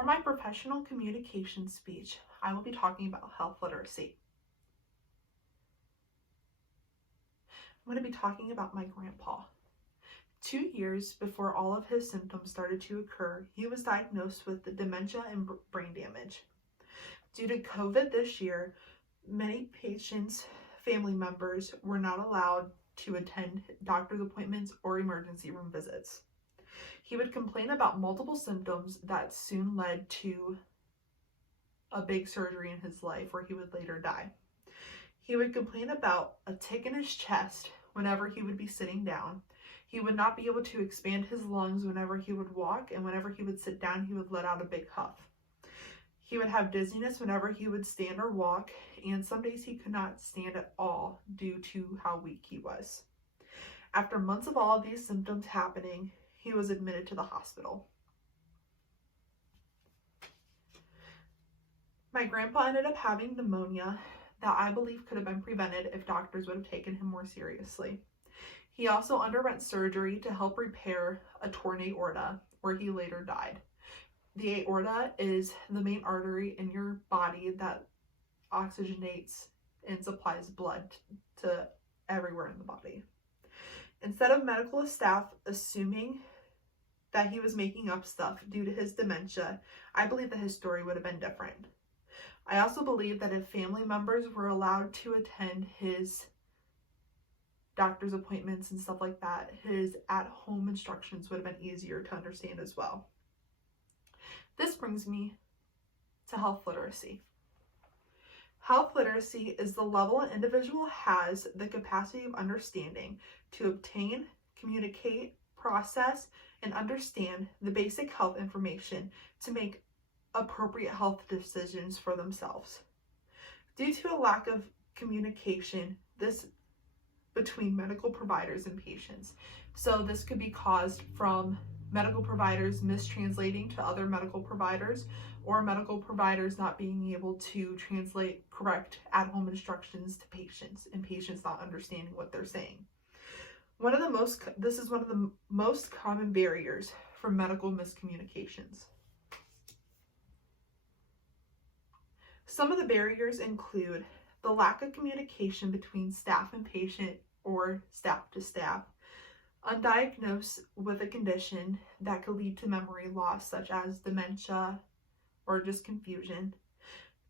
For my professional communication speech, I will be talking about health literacy. I'm going to be talking about my grandpa. 2 years before all of his symptoms started to occur, he was diagnosed with dementia and brain damage. Due to COVID this year, many patients' family members were not allowed to attend doctor's appointments or emergency room visits. He would complain about multiple symptoms that soon led to a big surgery in his life where he would later die. He would complain about a tick in his chest whenever he would be sitting down. He would not be able to expand his lungs whenever he would walk, and whenever he would sit down, he would let out a big huff. He would have dizziness whenever he would stand or walk, and some days he could not stand at all due to how weak he was. After months of all of these symptoms happening, he was admitted to the hospital. My grandpa ended up having pneumonia that I believe could have been prevented if doctors would have taken him more seriously. He also underwent surgery to help repair a torn aorta, where he later died. The aorta is the main artery in your body that oxygenates and supplies blood to everywhere in the body. Instead of medical staff assuming that he was making up stuff due to his dementia, I believe that his story would have been different. I also believe that if family members were allowed to attend his doctor's appointments and stuff like that, his at-home instructions would have been easier to understand as well. This brings me to health literacy. Health literacy is the level an individual has the capacity of understanding to obtain, communicate, process, and understand the basic health information to make appropriate health decisions for themselves. Due to a lack of communication, this between medical providers and patients. So this could be caused from medical providers mistranslating to other medical providers, or medical providers not being able to translate correct at-home instructions to patients, and patients not understanding what they're saying. This is one of the most common barriers for medical miscommunications. Some of the barriers include the lack of communication between staff and patient or staff to staff, undiagnosed with a condition that could lead to memory loss such as dementia or just confusion,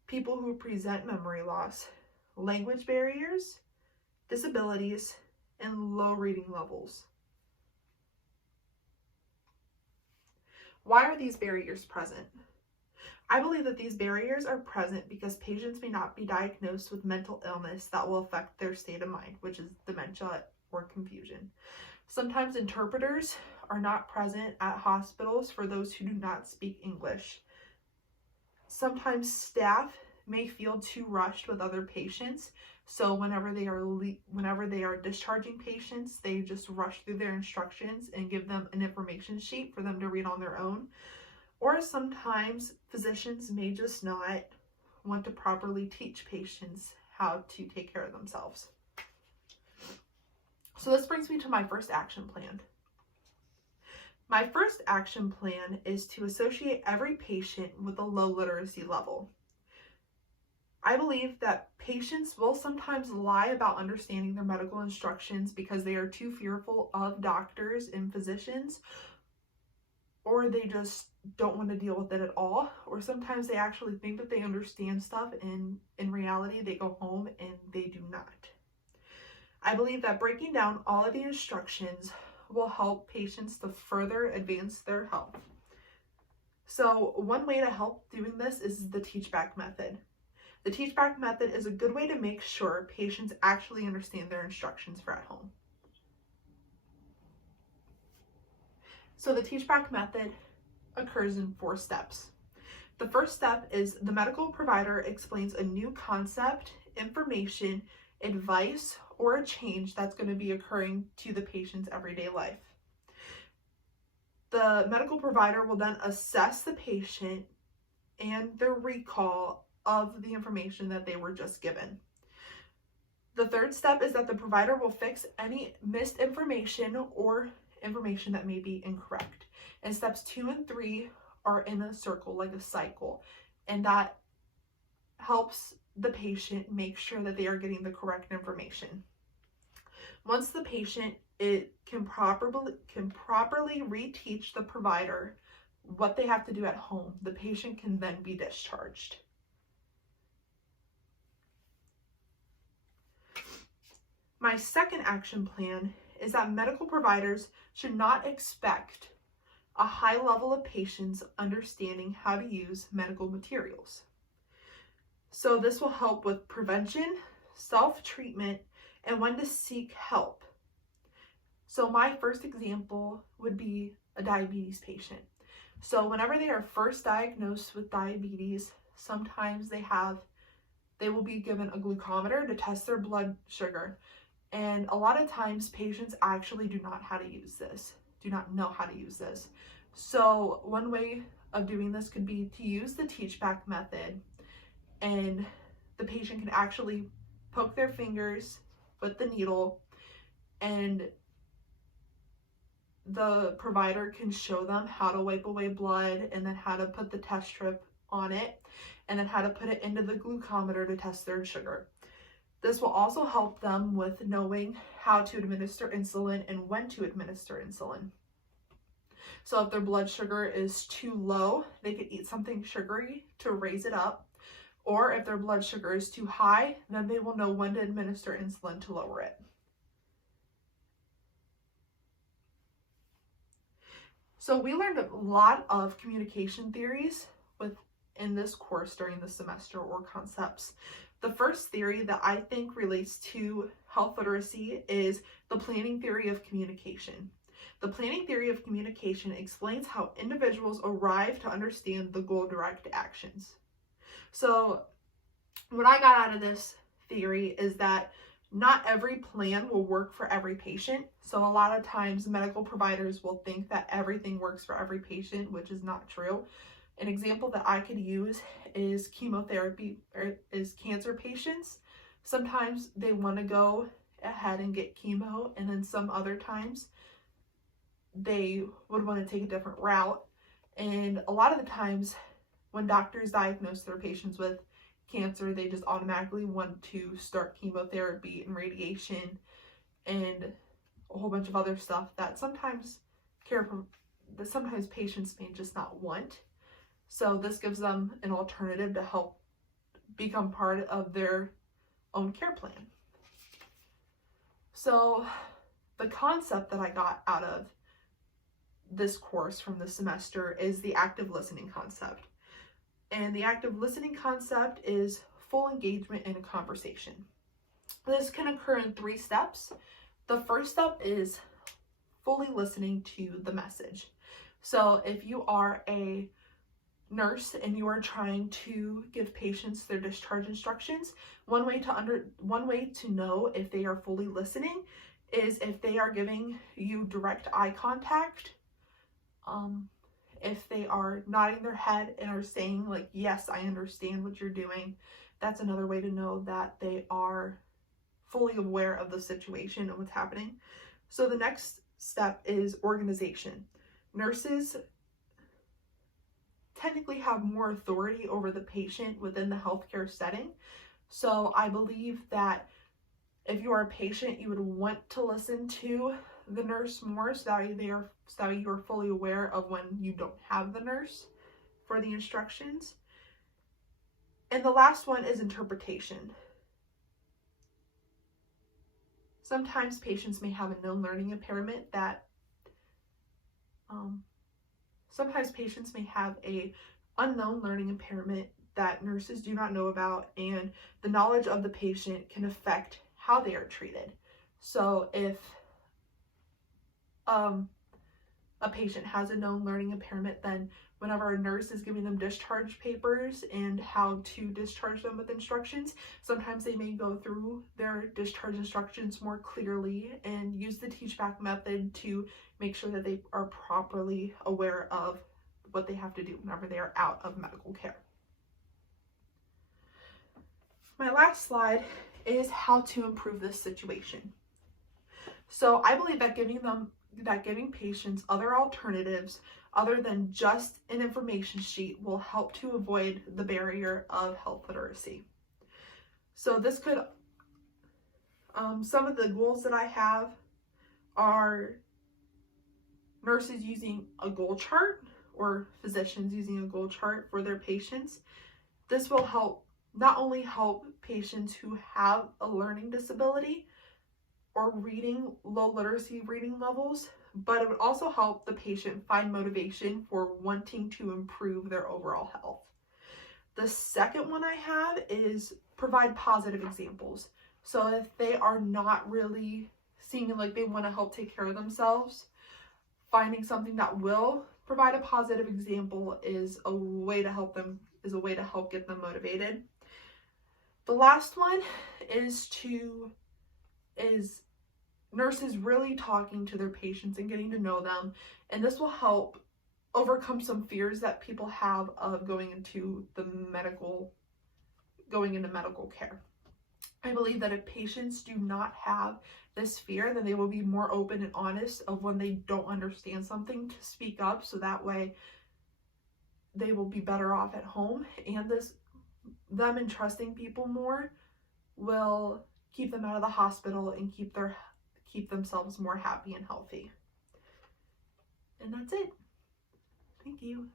people who present memory loss, language barriers, disabilities, and low reading levels. Why are these barriers present? I believe that these barriers are present because patients may not be diagnosed with mental illness that will affect their state of mind, which is dementia or confusion. Sometimes interpreters are not present at hospitals for those who do not speak English. Sometimes staff may feel too rushed with other patients, so whenever they are discharging patients, they just rush through their instructions and give them an information sheet for them to read on their own. Or sometimes physicians may just not want to properly teach patients how to take care of themselves. So this brings me to my first action plan. My first action plan is to associate every patient with a low literacy level. I believe that patients will sometimes lie about understanding their medical instructions because they are too fearful of doctors and physicians, or they just don't want to deal with it at all, or sometimes they actually think that they understand stuff and in reality they go home and they do not. I believe that breaking down all of the instructions will help patients to further advance their health. So one way to help doing this is the teach-back method. The teach-back method is a good way to make sure patients actually understand their instructions for at home. So the teach-back method occurs in 4 steps. The first step is the medical provider explains a new concept, information, advice, or a change that's going to be occurring to the patient's everyday life. The medical provider will then assess the patient and their recall of the information that they were just given. The third step is that the provider will fix any missed information or information that may be incorrect. And steps 2 and 3 are in a circle, like a cycle, and that helps the patient make sure that they are getting the correct information. Once the patient can properly reteach the provider what they have to do at home, the patient can then be discharged. My second action plan is that medical providers should not expect a high level of patients understanding how to use medical materials. So this will help with prevention, self-treatment, and when to seek help. So my first example would be a diabetes patient. So whenever they are first diagnosed with diabetes, sometimes they will be given a glucometer to test their blood sugar. And a lot of times patients actually do not know how to use this. So one way of doing this could be to use the teach-back method, and the patient can actually poke their fingers with the needle, and the provider can show them how to wipe away blood, and then how to put the test strip on it, and then how to put it into the glucometer to test their sugar. This will also help them with knowing how to administer insulin and when to administer insulin. So if their blood sugar is too low, they could eat something sugary to raise it up. Or if their blood sugar is too high, then they will know when to administer insulin to lower it. So we learned a lot of communication theories in this course during the semester, or concepts. The first theory that I think relates to health literacy is the planning theory of communication. The planning theory of communication explains how individuals arrive to understand the goal-direct actions. So what I got out of this theory is that not every plan will work for every patient. So a lot of times medical providers will think that everything works for every patient, which is not true. An example that I could use is chemotherapy, or is cancer patients. Sometimes they want to go ahead and get chemo, and then some other times they would want to take a different route. And a lot of the times when doctors diagnose their patients with cancer, they just automatically want to start chemotherapy and radiation and a whole bunch of other stuff that sometimes patients may just not want. So this gives them an alternative to help become part of their own care plan. So the concept that I got out of this course from the semester is the active listening concept. And the active listening concept is full engagement in a conversation. This can occur in 3 steps. The first step is fully listening to the message. So if you are a nurse and you are trying to give patients their discharge instructions, one way to know if they are fully listening is if they are giving you direct eye contact, if they are nodding their head and are saying like, yes, I understand what you're doing. That's another way to know that they are fully aware of the situation and what's happening. So the next step is organization. Nurses technically have more authority over the patient within the healthcare setting. So I believe that if you are a patient, you would want to listen to the nurse more, so that you are fully aware of when you don't have the nurse for the instructions. And the last one is interpretation. Sometimes patients may have a known learning impairment that unknown learning impairment that nurses do not know about, and the knowledge of the patient can affect how they are treated. So if a patient has a known learning impairment, then whenever a nurse is giving them discharge papers and how to discharge them with instructions, sometimes they may go through their discharge instructions more clearly and use the teach-back method to make sure that they are properly aware of what they have to do whenever they are out of medical care. My last slide is how to improve this situation. So I believe that giving them that giving patients other alternatives other than just an information sheet will help to avoid the barrier of health literacy. So this could, some of the goals that I have are nurses using a goal chart or physicians using a goal chart for their patients. This will help not only help patients who have a learning disability or low literacy reading levels, but it would also help the patient find motivation for wanting to improve their overall health. The second one I have is provide positive examples. So if they are not really seeming like they want to help take care of themselves, finding something that will provide a positive example is a way to help get them motivated. The last one is nurses really talking to their patients and getting to know them, and this will help overcome some fears that people have of going into medical care. I believe that if patients do not have this fear, then they will be more open and honest of when they don't understand something to speak up, so that way they will be better off at home, and them entrusting people more will keep them out of the hospital and keep themselves more happy and healthy. And that's it. Thank you.